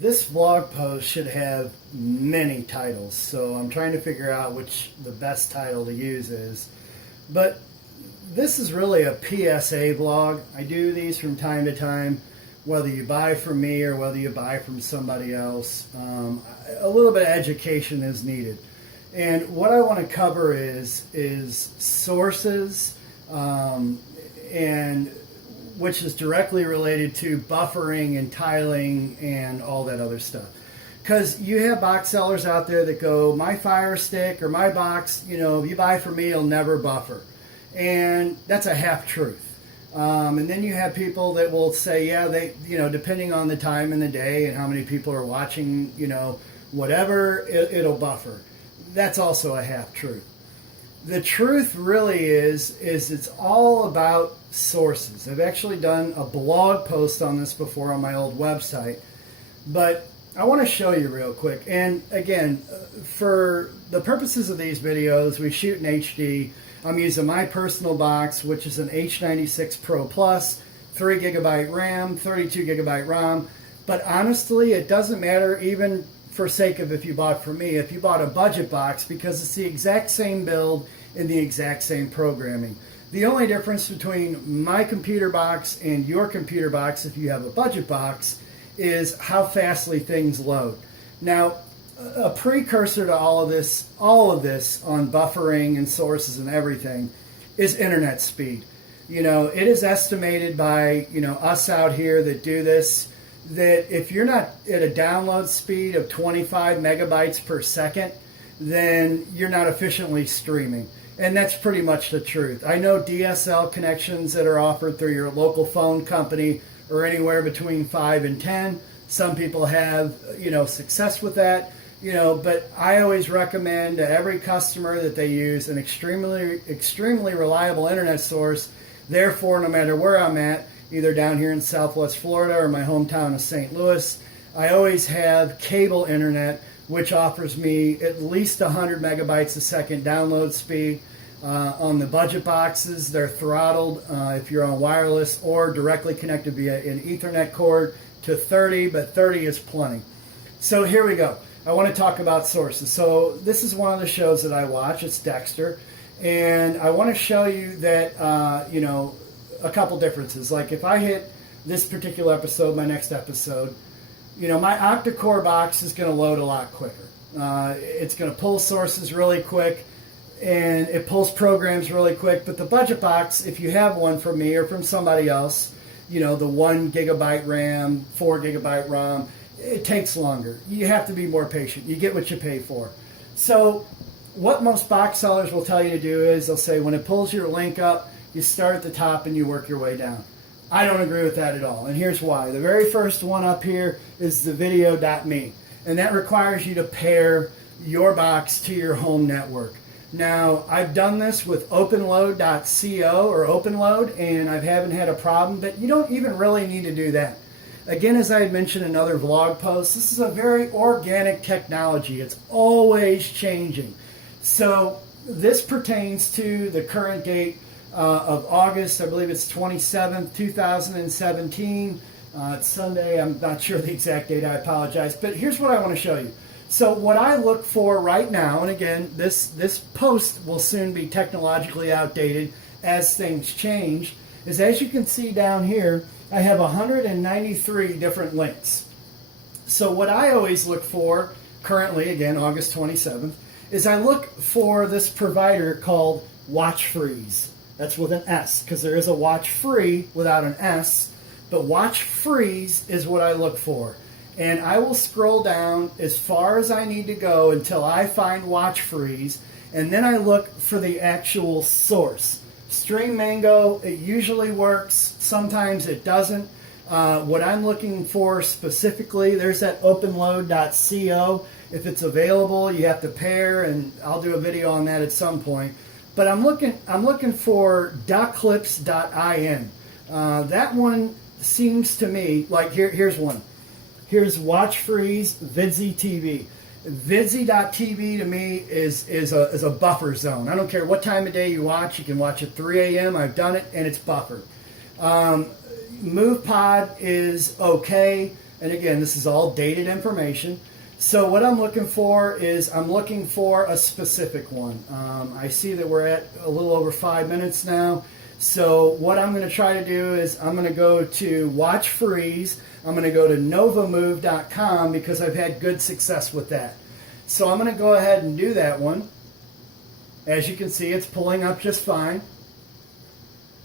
This blog post should have many titles, so I'm trying to figure out which the best title to use is. But this is really a PSA blog. I do these from time to time, whether you buy from me or whether you buy from somebody else. A little bit of education is needed. And what I want to cover is sources, and which is directly related to buffering and tiling and all that other stuff. Because you have box sellers out there that go, my Fire Stick or my box, if you buy from me, it'll never buffer. And that's a half truth. And then you have people that will say, yeah, they, depending on the time in the day and how many people are watching, whatever, it'll buffer. That's also a half truth. The truth really is it's all about sources. I've actually done a blog post on this before on my old website, but I want to show you real quick. And again, for the purposes of these videos, we shoot in HD. I'm using my personal box, which is an H96 Pro Plus, 3 gigabyte RAM, 32 gigabyte ROM. But honestly, it doesn't matter even for sake of if you bought from me, if you bought a budget box, because it's the exact same build and the exact same programming. The only difference between my computer box and your computer box, if you have a budget box, is how fastly things load. Now, a precursor to all of this on buffering and sources and everything is internet speed. It is estimated by, us out here that do this, that if you're not at a download speed of 25 megabytes per second, then you're not efficiently streaming. And that's pretty much the truth. I know DSL connections that are offered through your local phone company are anywhere between 5 and 10. Some people have, success with that, but I always recommend to every customer that they use an extremely reliable internet source. Therefore, no matter where I'm at, either down here in Southwest Florida or my hometown of St. Louis, I always have cable internet, which offers me at least 100 megabytes a second download speed. On the budget boxes, they're throttled if you're on wireless or directly connected via an Ethernet cord to 30, but 30 is plenty. So here we go. I want to talk about sources. So this is one of the shows that I watch. It's Dexter. And I want to show you that, a couple differences. Like if I hit this particular episode, my next episode, my octa-core box is going to load a lot quicker. It's going to pull sources really quick, and it pulls programs really quick. But the budget box, if you have one from me or from somebody else, the 1 gigabyte RAM, 4 gigabyte ROM, it takes longer. You have to be more patient. You get what you pay for. So what most box sellers will tell you to do is they'll say when it pulls your link up, you start at the top and you work your way down. I don't agree with that at all, and here's why. The very first one up here is the Gvideo.me, and that requires you to pair your box to your home network. Now, I've done this with openload.co or OpenLoad, and I haven't had a problem, but you don't even really need to do that. Again, as I had mentioned in other vlog posts, this is a very organic technology. It's always changing. So this pertains to the current date of August, I believe it's 27th, 2017. It's Sunday, I'm not sure the exact date, I apologize. But here's what I want to show you. So what I look for right now, and again, this post will soon be technologically outdated as things change, is as you can see down here, I have 193 different links. So what I always look for, currently, again, August 27th, is I look for this provider called Watch Freeze. That's with an S, because there is a Watch Free without an S, but Watch Freeze is what I look for. And I will scroll down as far as I need to go until I find Watch Freeze, and then I look for the actual source. Stream Mango, it usually works, sometimes it doesn't. What I'm looking for specifically, there's that openload.co. If it's available, you have to pair, and I'll do a video on that at some point. But I'm looking for .clips.in. That one seems to me like here's one. Here's Watch Freeze Vidzi TV. Vidzi.tv to me is a buffer zone. I don't care what time of day you watch. You can watch at 3 a.m. I've done it, and it's buffered. MovePod is okay. And again, this is all dated information. So what I'm looking for is I'm looking for a specific one. I see that we're at a little over 5 minutes now. So what I'm going to try to do is I'm going to go to Watch Freeze. I'm going to go to novamove.com because I've had good success with that. So I'm going to go ahead and do that one. As you can see, it's pulling up just fine.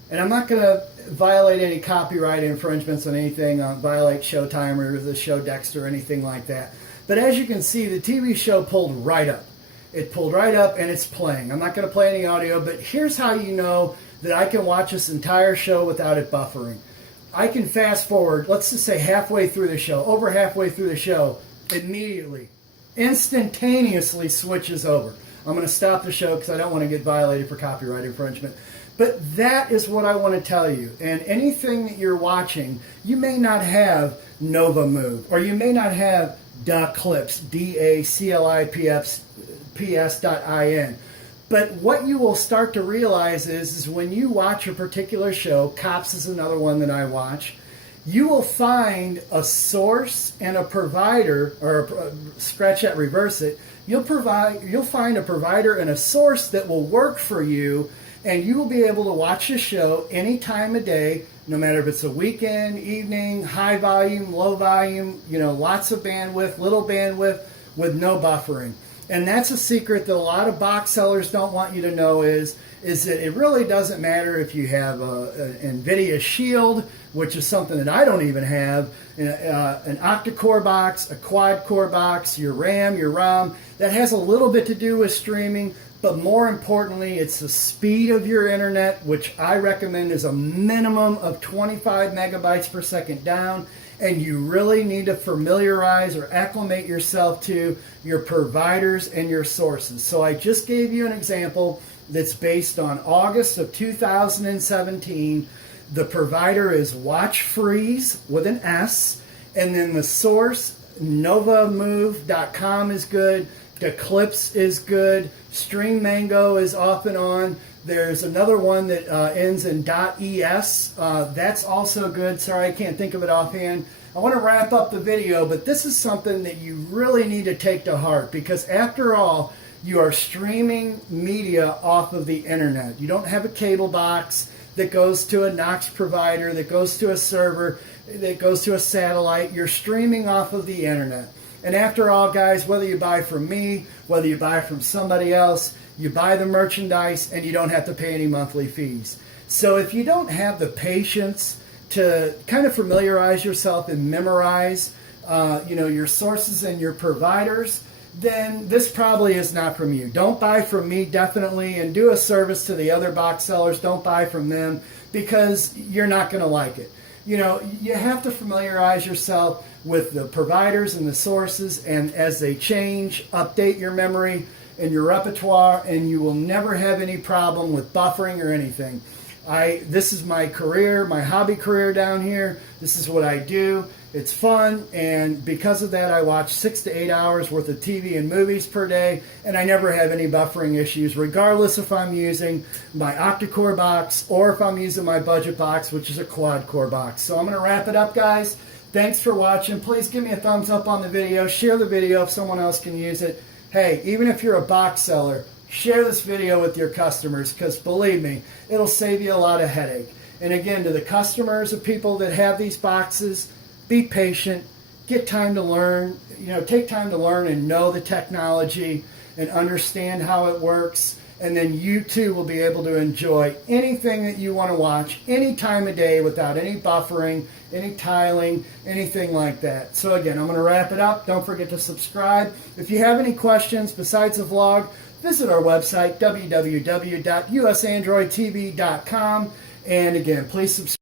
And I'm not going to violate any copyright infringements on anything, violate Showtime or the show Dexter or anything like that. But as you can see, the TV show pulled right up. It pulled right up and it's playing. I'm not going to play any audio, but here's how you know that I can watch this entire show without it buffering. I can fast forward, let's just say halfway through the show, over halfway through the show, immediately, instantaneously switches over. I'm going to stop the show because I don't want to get violated for copyright infringement. But that is what I want to tell you. And anything that you're watching, you may not have Nova Move, or you may not have DaClips, DACLIPS.IN. But what you will start to realize is when you watch a particular show, Cops is another one that I watch, you will find a source and a provider, or scratch that, reverse it, you'll find a provider and a source that will work for you, and you will be able to watch the show any time of day, no matter if it's a weekend, evening, high volume, low volume, lots of bandwidth, little bandwidth, with no buffering. And that's a secret that a lot of box sellers don't want you to know is that it really doesn't matter if you have an NVIDIA Shield, which is something that I don't even have, an octa-core box, a quad-core box, your RAM, your ROM. That has a little bit to do with streaming, but more importantly, it's the speed of your internet, which I recommend is a minimum of 25 megabytes per second down. And you really need to familiarize or acclimate yourself to your providers and your sources. So I just gave you an example that's based on August of 2017. The provider is Watch Freeze with an S, and then the source, novamove.com, is good. DaClips is good. Stream Mango is off and on. There's another one that ends in .es. That's also good. Sorry, I can't think of it offhand. I want to wrap up the video, but this is something that you really need to take to heart, because after all, you are streaming media off of the internet. You don't have a cable box that goes to a Knox provider, that goes to a server, that goes to a satellite. You're streaming off of the internet. And after all, guys, whether you buy from me, whether you buy from somebody else, you buy the merchandise and you don't have to pay any monthly fees. So if you don't have the patience to kind of familiarize yourself and memorize your sources and your providers, then this probably is not from you. Don't buy from me, definitely, and do a service to the other box sellers. Don't buy from them, because you're not going to like it. You have to familiarize yourself with the providers and the sources, and as they change, update your memory and your repertoire, and you will never have any problem with buffering or anything. This is my career, my hobby career down here. This is what I do. It's fun, and because of that, I watch 6 to 8 hours worth of TV and movies per day, and I never have any buffering issues, regardless if I'm using my octa-core box or if I'm using my budget box, which is a quad-core box. So I'm going to wrap it up, guys. Thanks for watching. Please give me a thumbs up on the video. Share the video if someone else can use it. Hey, even if you're a box seller, share this video with your customers, because believe me, it'll save you a lot of headache. And again, to the customers of people that have these boxes, be patient, get time to learn, take time to learn and know the technology and understand how it works. And then you too will be able to enjoy anything that you want to watch any time of day without any buffering, any tiling, anything like that. So again, I'm going to wrap it up. Don't forget to subscribe. If you have any questions besides the vlog, visit our website, www.usandroidtv.com. And again, please subscribe.